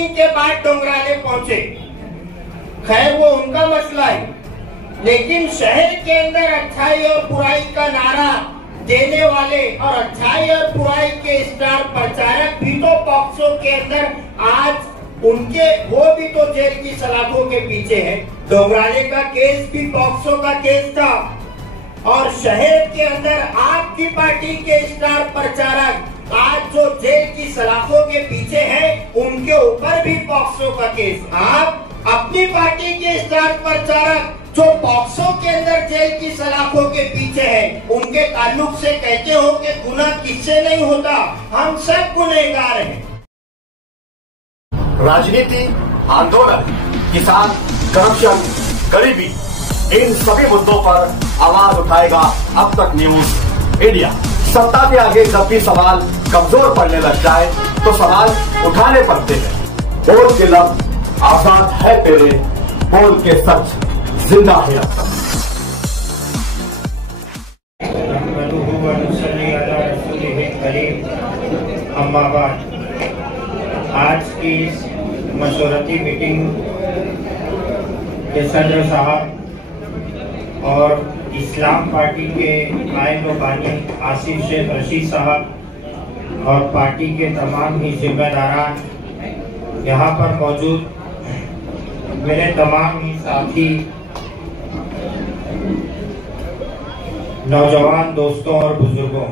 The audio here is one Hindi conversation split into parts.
दिन के बाद डोंगराले पहुंचे। खैर वो उनका मसला है, लेकिन शहर के अंदर अच्छाई और बुराई का नारा देने वाले और अच्छाई और बुराई के स्टार प्रचारक भी तो पॉक्सो के अंदर आज उनके वो भी तो जेल की सलाखों के पीछे है। डोंगराले का केस भी पॉक्सो का केस था और शहर के अंदर आपकी पार्टी के स्टार प्रचारक आज जो जेल की सलाखों के पीछे हैं उनके ऊपर भी पॉक्सो का केस। आप अपनी पार्टी के स्टार प्रचारक जो पॉक्सो के अंदर जेल की सलाखों के पीछे है उनके ताल्लुक से कहते हो कि गुनाह किससे नहीं होता, हम सब गुनहगार हैं। राजनीति, आंदोलन, किसान, करप्शन, गरीबी, इन सभी मुद्दों पर आवाज उठाएगा अब तक न्यूज इंडिया। सत्ता के आगे जब भी सवाल कमजोर पड़ने लग जाए तो सवाल उठाने पड़ते हैं। बोल के लफ्ज आजाद है तेरे, बोल के सच जिंदा है अब तक। आज की इस मशवरती मीटिंग के सदर साहब और इस्लाम पार्टी के कायम व बानी आसिफ शेख रशीद साहब और पार्टी के तमाम ही जिम्मेदारान, यहाँ पर मौजूद मेरे तमाम ही साथी, नौजवान दोस्तों और बुजुर्गों,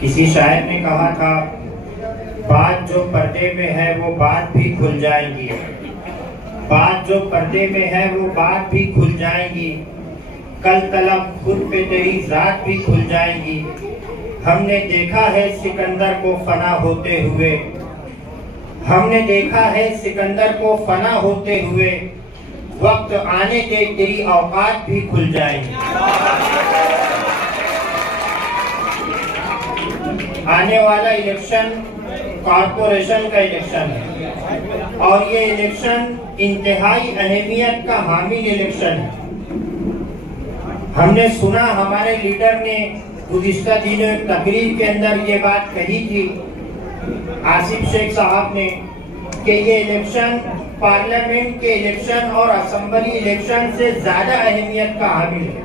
किसी शायर ने कहा था बात जो पर्दे में है वो बात भी खुल जाएंगी, बात जो पर्दे में है वो बात भी खुल जाएंगी, कल तलब खुद पे तेरी जात भी खुल जाएंगी। हमने देखा है सिकंदर को फना होते हुए, हमने देखा है सिकंदर को फना होते हुए, वक्त आने के तेरी औकात भी खुल जाएंगी। आने वाला इलेक्शन कॉर्पोरेशन का इलेक्शन है और ये इलेक्शन इंतहाई अहमियत का हामिल इलेक्शन है। हमने सुना हमारे लीडर ने गुज़िश्ता दिनों एक तकरीर के अंदर ये बात कही थी आसिफ शेख साहब ने कि ये इलेक्शन पार्लियामेंट के इलेक्शन और असेंबली इलेक्शन से ज्यादा अहमियत का हामिल है।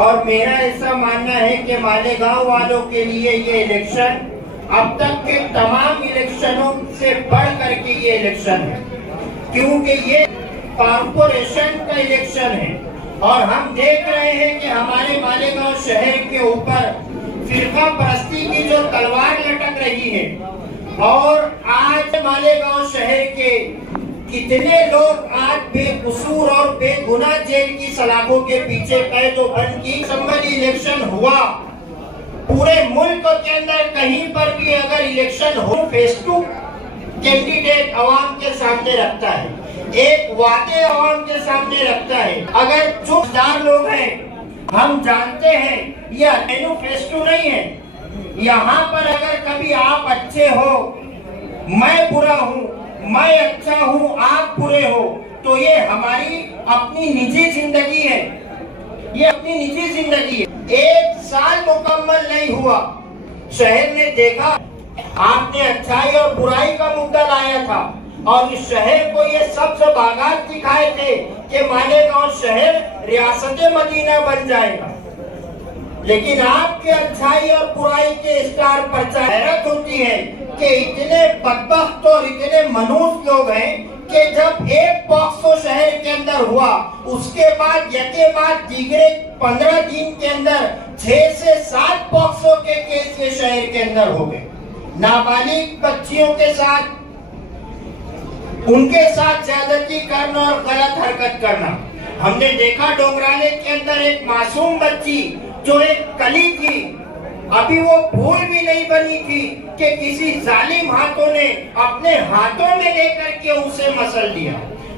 और मेरा ऐसा मानना है कि मालेगांव वालों के लिए ये इलेक्शन अब तक के तमाम इलेक्शनों से बढ़ करके ये इलेक्शन है, क्योंकि ये कॉर्पोरेशन का इलेक्शन है और हम देख रहे हैं कि हमारे मालेगांव शहर के ऊपर फिरका परस्ती की जो तलवार लटक रही है और आज मालेगांव शहर के कितने लोग आज बेकसूर और बेगुनाह जेल की सलाखों के पीछे कैद व बंद की। असेंबली इलेक्शन हुआ, पूरे मुल्क के अंदर कहीं पर भी अगर इलेक्शन हो, फेस टू कैंडिडेट अवाम के सामने रखता है, एक वादे अवाम के सामने रखता है। अगर चुपदार लोग हैं, हम जानते हैं यह मैनिफेस्टो नहीं है। यहाँ पर अगर कभी आप अच्छे हो, मैं बुरा हूँ, मैं अच्छा हूँ, आप बुरे हो, तो ये हमारी अपनी निजी जिंदगी है, ये अपनी निजी जिंदगी है। एक साल मुकम्मल नहीं हुआ, शहर ने देखा आपने अच्छाई और बुराई का मुद्दा लाया था और इस शहर को ये सबसे बागात दिखाए थे कि मालेगांव शहर रियासत मदीना बन जाएगा। लेकिन आपके अच्छाई और बुराई के स्टार पर हैरत होती है कि इतने बदबख्त और इतने मनूस लोग हैं कि जब एक पॉक्सो शहर के अंदर हुआ उसके बाद यके बाद दीगरे 15 दिन के अंदर 6 से 7 पॉक्सो के केस ये शहर के अंदर हो गए। नाबालिग बच्चियों के साथ, उनके साथ ज्यादती करना और गलत हरकत करना। हमने देखा डोंगराले के अंदर एक मासूम बच्ची जो एक कली थी, अभी वो फूल भी नहीं बनी थी कि किसी जालिम हाथों ने अपने हाथों में लेकर के उसे मसल दिया।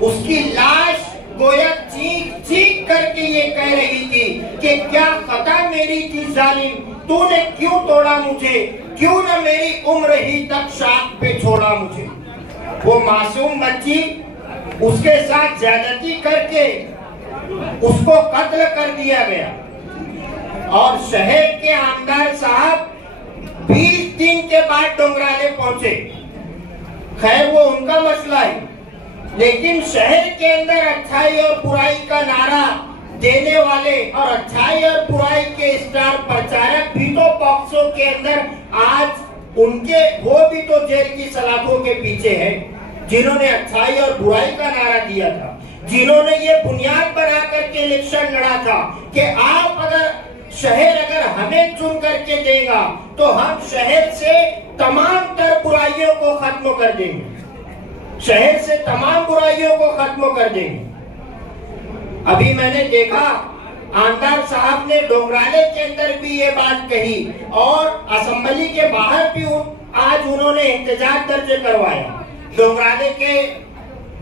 उसकी लाश गोया चीख चीख करके ये कह रही थी कि क्या खता मेरी थी जालिम, तूने क्यों तोड़ा मुझे, क्यों न मेरी उम्र ही तक शाख पे छोड़ा मुझे। वो मासूम बच्ची, उसके साथ ज्यादती करके उसको कत्ल कर दिया गया और शहर के आमदार साहब 20 दिन के बाद डोंगराले पहुंचे। खैर वो उनका मसला है, लेकिन शहर के अंदर अच्छाई और बुराई का नारा देने वाले और अच्छाई और बुराई के स्टार प्रचारक भी तो पॉक्सो के अंदर आज उनके वो भी तो जेल की सलाखों के पीछे है, जिन्होंने अच्छाई और बुराई का नारा दिया था, जिन्होंने ये बुनियाद बना करके इलेक्शन लड़ा था कि आप अगर हमें चुन करके देगा तो हम शहर से तमाम तर बुराइयों को खत्म कर देंगे, शहर से तमाम बुराइयों को खत्म कर देंगे। अभी मैंने देखा आमदार साहब ने डोंगराले के अंदर भी ये बात कही और असेंबली के बाहर भी आज उन्होंने एहतजाज दर्ज करवाया।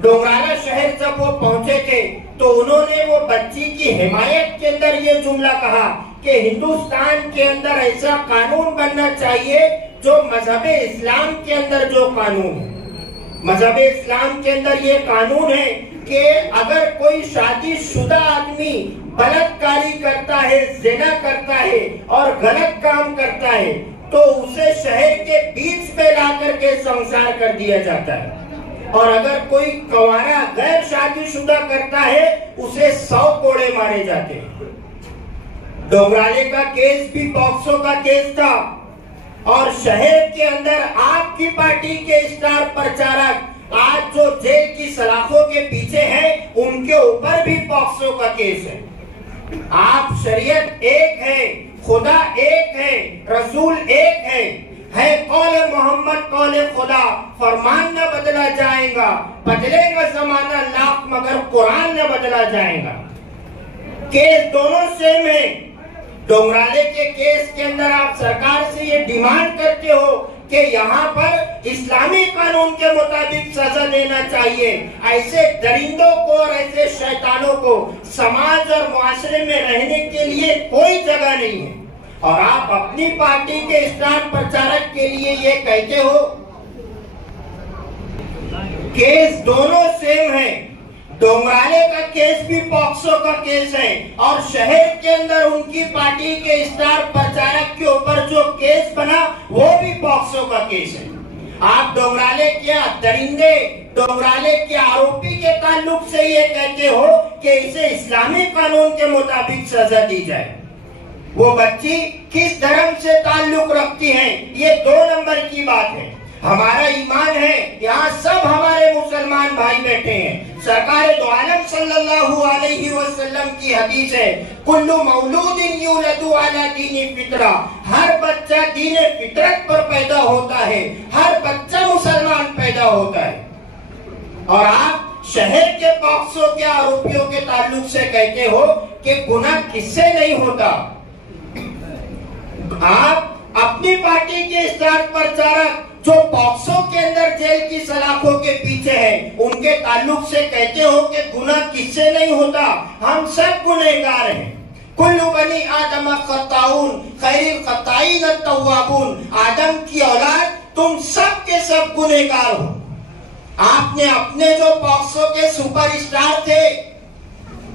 डोंगराला शहर जब वो पहुंचे थे तो उन्होंने वो बच्ची की हिमायत के अंदर ये जुमला कहा कि हिंदुस्तान के अंदर ऐसा कानून बनना चाहिए जो मजहबे इस्लाम के अंदर जो कानून है, मजहबे इस्लाम के अंदर ये कानून है कि अगर कोई शादीशुदा आदमी बलात्कारी करता है, जिना करता है और गलत काम करता है तो उसे शहर के बीच में ला करके संसार कर दिया जाता है, और अगर कोई कंवारा गैर शादीशुदा करता है उसे 100 कोड़े मारे जाते हैं। डोंगराले का केस भी पॉक्सो का केस था और शहर के अंदर आपकी पार्टी के स्टार प्रचारक आज जो जेल की सलाखों के पीछे हैं उनके ऊपर भी पॉक्सो का केस है। आप शरीयत एक है, खुदा एक है, रसूल एक है कौले मोहम्मद कौले खुदा, फरमान न बदला जाएगा, बदलेगा जमाना लाख मगर कुरान न बदला जाएगा। केस दोनों सेम है। डोंगराले के केस के अंदर आप सरकार से ये डिमांड करते हो कि यहाँ पर इस्लामी कानून के मुताबिक सजा देना चाहिए, ऐसे दरिंदों को और ऐसे शैतानों को समाज और मुआशरे में रहने के लिए कोई जगह नहीं है, और आप अपनी पार्टी के स्टार प्रचारक के लिए ये कहते हो। केस दोनों सेम है। डोंगराले का केस भी पॉक्सो का केस है और शहर के अंदर उनकी पार्टी के स्टार प्रचारक के ऊपर जो केस बना वो भी पॉक्सो का केस है। आप डोंगराले के दरिंदे, डोंगराले के आरोपी के ताल्लुक से ये कहते हो कि इसे इस्लामी कानून के मुताबिक सजा दी जाए। वो बच्ची किस धर्म से ताल्लुक रखती है ये 2 नंबर की बात है। हमारा ईमान है, यहाँ सब हमारे मुसलमान भाई बैठे हैं। सरकार दो आलम सल्लल्लाहु अलैहि वसल्लम की हदीस है, कुल्लु मौलूदिन युलदु अला दीनी फितरा, हर बच्चा दीने फितरत पर पैदा होता है, हर बच्चा मुसलमान पैदा होता है। और आप शहर के पॉक्सो के आरोपियों के ताल्लुक से कहते हो कि गुनाह किससे नहीं होता। आप अपनी पार्टी के स्टार प्रचारक जो पॉक्सो के अंदर जेल की सलाखों के पीछे है उनके ताल्लुक से कहते हो कि गुनाह किससे नहीं होता, हम सब गुनहगार हैं। कुल्लु बनी आदम खत्ताऊन खैरुल खत्ताईन तव्वाबून, आदम की औलाद तुम सब के सब गुनहगार हो। आपने अपने जो पॉक्सो के सुपरस्टार थे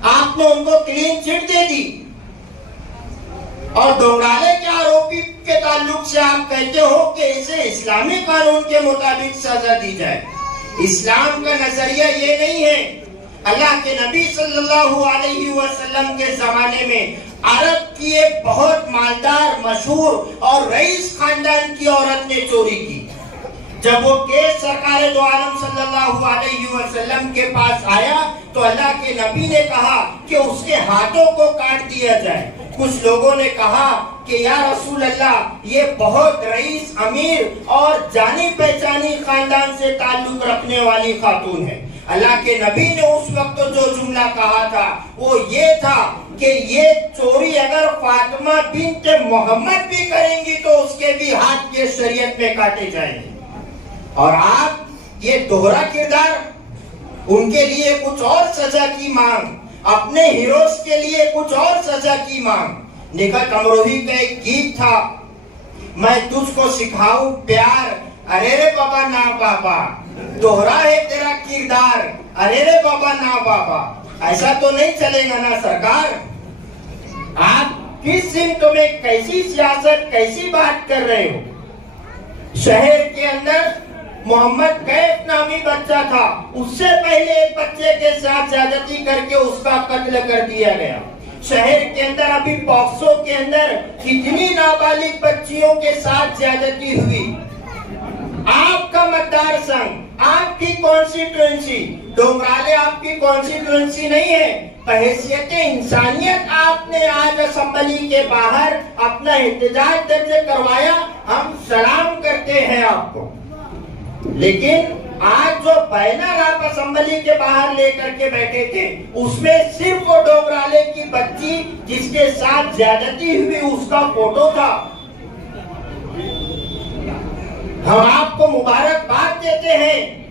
आपने उनको क्लीन चिट दे दी, और डोंगराले के आरोपी के ताल्लुक से आप कहते हो कि इसे इस्लामी कानून के मुताबिक सजा दी जाए। इस्लाम का नजरिया ये नहीं है। अल्लाह के नबी सल्लल्लाहु अलैहि वसल्लम के जमाने में अरब की एक बहुत मालदार, मशहूर और रईस खानदान की औरत ने चोरी की। जब वो केस सरकार दो आलम सल्लल्लाहु अलैहि वसल्लम के पास आया तो अल्लाह के नबी ने कहा कि उसके हाथों को काट दिया जाए। कुछ लोगों ने कहा कि या रसूल अल्लाह ये बहुत रईस, अमीर और जानी पहचानी खानदान से ताल्लुक रखने वाली खातून है। अल्लाह के नबी ने उस वक्त जो जुमला कहा था वो ये था कि ये चोरी अगर फातिमा बिन्त मोहम्मद भी करेंगी तो उसके भी हाथ ये शरीयत में काटे जाएंगे। और आप ये दोहरा किरदार, उनके लिए कुछ और सजा की मांग, अपने हीरोज के लिए कुछ और सजा की मांग। निखत अमरोही का एक गीत था, मैं तुझको सिखाऊं प्यार, अरे रे बाबा ना बाबा, दोहरा है तेरा किरदार, अरे रे बाबा ना बाबा। ऐसा तो नहीं चलेगा ना सरकार। आप किस सिमत में कैसी सियासत, कैसी बात कर रहे हो। शहर के अंदर मोहम्मद कैफ नामी बच्चा था, उससे पहले एक बच्चे के साथ ज्यादती करके उसका कत्ल कर दिया गया। शहर के अंदर अभी पॉक्सो के अंदर कितनी नाबालिग बच्चियों के साथ ज्यादती हुई। आपका मतदार संघ, आपकी कॉन्स्टिट्यूएंसी, डोंगराले आपकी कॉन्स्टिट्यूएंसी नहीं है। बहैसियत इंसानियत आपने आज असेंबली के बाहर अपना एहतजाज दर्ज करवाया, हम सलाम करते हैं आपको। लेकिन आज जो बैनर आप असेंबली के बाहर लेकर के बैठे थे, उसमें सिर्फ वो डोंगराले की बच्ची जिसके साथ ज्यादती हुई उसका फोटो था। हम आपको मुबारकबाद देते हैं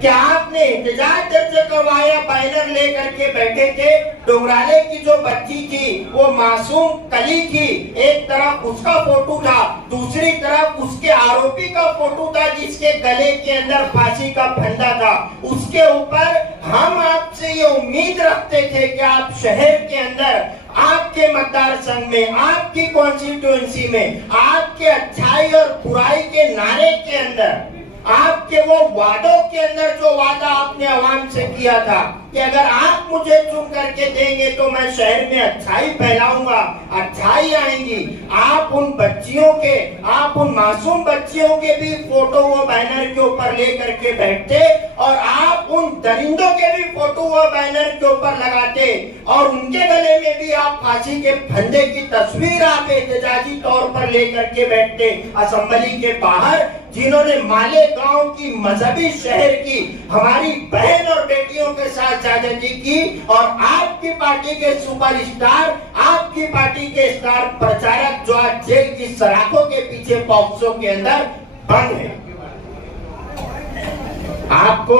कि आपने एहतजाज दर्ज करवाया, बैनर लेकर के बैठे थे। डोंगराले की जो बच्ची थी वो मासूम कली थी, एक तरफ उसका फोटो था, दूसरी तरफ उसके आरोपी का फोटो था जिसके गले के अंदर फांसी का फंदा था। उसके ऊपर हम आपसे ये उम्मीद रखते थे कि आप शहर के अंदर, आपके मतदार संघ में, आपकी कॉन्स्टिट्यूएंसी में, आपके अच्छाई और बुराई के नारे के अंदर, आपके वो वादों के अंदर जो वादा आपने आवाम से किया था कि अगर आप मुझे चुन करके देंगे तो मैं शहर में अच्छाई फैलाऊंगा, अच्छाई आएंगी। आप उन बच्चियों के, आप उन मासूम बच्चियों के भी फोटो वो बैनर के ऊपर लेकर के बैठते और आप उन दरिंदों के भी फोटो वो बैनर के ऊपर लगाते और उनके गले में भी आप फांसी के फंदे की तस्वीर आप एहतजाजी तौर पर लेकर के बैठते असेंबली के बाहर। जिन्होंने माले गांव की, मजहबी शहर की हमारी बहन और बेटियों के साथ ज्यादती की और आपकी पार्टी के सुपरस्टार, आपकी पार्टी के स्टार प्रचारक जो आज जेल की सलाखों के पीछे पॉक्सो के अंदर बंद है। आपको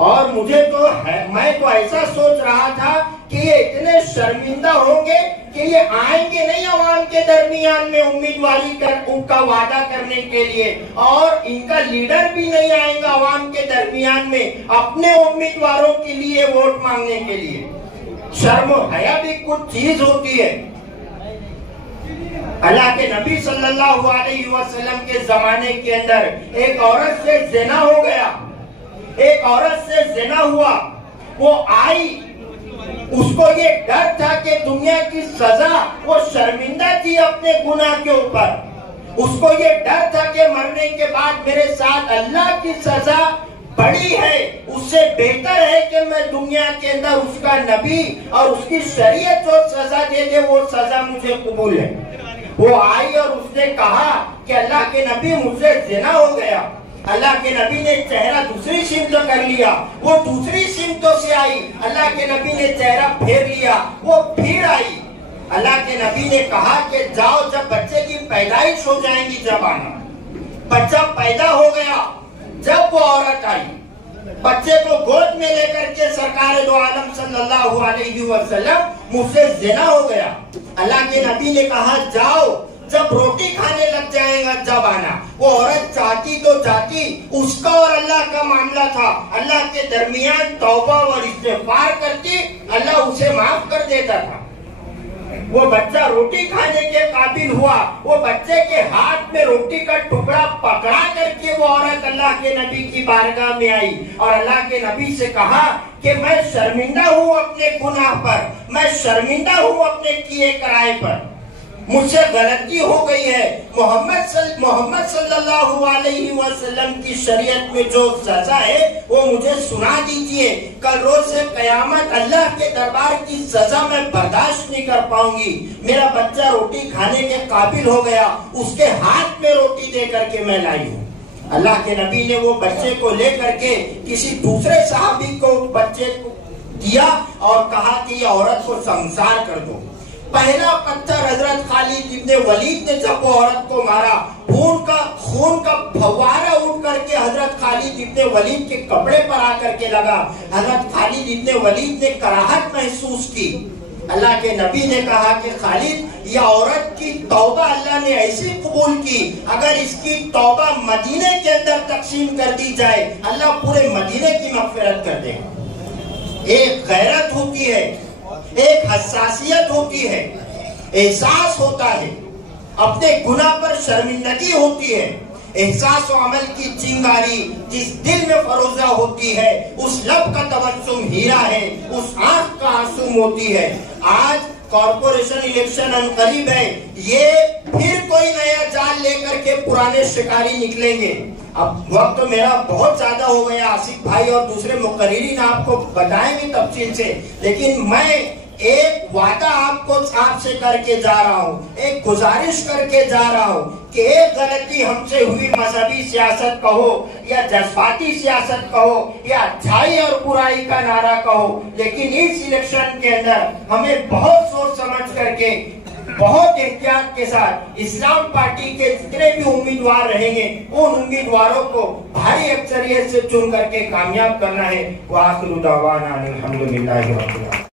और मुझे तो है, मैं तो ऐसा सोच रहा था कि ये इतने शर्मिंदा होंगे कि ये आएंगे नहीं अवाम के दरमियान में उम्मीदवारी कर, उनका वादा करने के लिए, और इनका लीडर भी नहीं आएगा अवाम के दरमियान में अपने उम्मीदवारों के लिए वोट मांगने के लिए। शर्म हया भी कुछ चीज होती है। अल्लाह के नबी सल्लल्लाहु अलैहि वसल्लम के जमाने के अंदर एक औरत से ज़िना हो गया, एक औरत से ज़िना हुआ। वो आई, उसको ये डर था कि दुनिया की सजा, वो शर्मिंदा थी अपने गुनाह के ऊपर। उसको ये डर था कि मरने के बाद मेरे साथ अल्लाह की सजा बड़ी है, उससे बेहतर है कि मैं दुनिया के अंदर उसका नबी और उसकी शरीयत जो सजा दे दे वो सजा मुझे कबूल है। वो आई और उसने कहा कि अल्लाह के नबी मुझसे ज़िना हो गया। अल्लाह के नबी ने चेहरा दूसरी सिमत कर लिया, वो दूसरी सिमतों से आई। अल्लाह के नबी ने चेहरा फेर लिया, वो फिर आई। अल्लाह के नबी ने कहा कि जाओ, जब बच्चे की पैदाइश हो जाएगी, जब आना। बच्चा पैदा हो गया, जब वो औरत आई, बच्चे को गोद में लेकर के सरकार दो आलम सल्लल्लाहु अलैहि वसल्लम मुझसे ज़िना हो गया। अल्लाह के नबी ने कहा जाओ, जब रोटी खाने लग जाएगा जब आना। वो औरत चाहती तो चाहती, उसका और अल्लाह का मामला था, अल्लाह के दरमियान तौबा और इस्तिग़फ़ार करती, अल्लाह उसे माफ कर देता था। वो बच्चा रोटी खाने के काबिल हुआ, वो बच्चे के हाथ में रोटी का टुकड़ा पकड़ा करके वो औरत अल्लाह के नबी की बारगाह में आई और अल्लाह के नबी से कहा कि मैं शर्मिंदा हूँ अपने गुनाह पर, मैं शर्मिंदा हूँ अपने किए कराए पर, मुझसे गलती हो गई है। मोहम्मद सल्लल्लाहु अलैहि वसल्लम की शरीयत में जो सजा है वो मुझे सुना दीजिए। कल रोज से कयामत अल्लाह के दरबार की सजा मैं बर्दाश्त नहीं कर पाऊंगी। मेरा बच्चा रोटी खाने के काबिल हो गया, उसके हाथ में रोटी दे करके मैं लाई हूँ। अल्लाह के नबी ने वो बच्चे को लेकर के किसी दूसरे सहाबी को बच्चे को दिया और कहा कि ये औरत को संसार कर दो। पहला पत्थर हजरत खालिद इब्ने वलीद ने जब वो औरत को मारा, खून का फव्वारा उठ करके हजरत खालिद इब्ने वलीद के कपड़े पर आकर के लगा। हजरत खालिद इब्ने वलीद ने कराहत महसूस की। अल्लाह के नबी ने कहा कि खालिद, यह औरत की तौबा अल्लाह ने ऐसी कबूल की, अगर इसकी तौबा मदीने के अंदर तकसीम कर दी जाए, अल्लाह पूरे मदीने की मग़फ़िरत कर दे। एक गैरत होती है, एक हसासियत होती है, एहसास होता है, अपने गुनाह पर शर्मिंदगी होती है। एहसास और अमल की चिंगारी जिस दिल में फरोजा होती है, उस लब का तबस्सुम हीरा है, उस आंख का आंसू मोती है। आज कॉर्पोरेशन इलेक्शन अनकरीब है, ये फिर कोई नया जाल लेकर के पुराने शिकारी निकलेंगे। अब वक्त तो मेरा बहुत ज्यादा हो गया, आसिफ भाई और दूसरे मुकर्रिरीन आपको बताएंगे तफसील से, लेकिन मैं एक वादा आपसे करके जा रहा हूँ, एक गुजारिश करके जा रहा हूँ कि एक गलती हमसे हुई, मजहबी सियासत कहो या जज्बाती सियासत कहो या अच्छाई और बुराई का नारा कहो, लेकिन इस इलेक्शन के अंदर हमें बहुत सोच समझ करके, बहुत एहतियात के साथ इस्लाम पार्टी के जितने भी उम्मीदवार रहेंगे उन उम्मीदवारों को भारी अक्सरियत से चुन करके कामयाब करना है। वाखिरु दावाना अनिल हम्दुलिल्लाहि रब्बिल आलमीन।